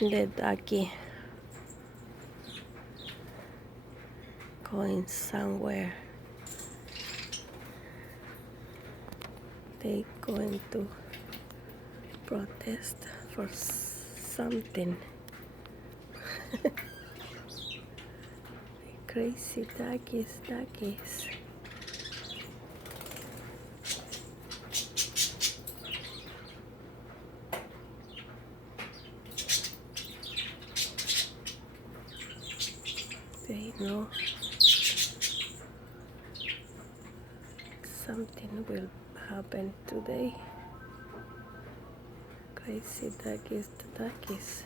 The ducky going somewhere. They going to protest for something. Crazy duckies, duckies. They know something will happen today. Crazy duckies, the duckies.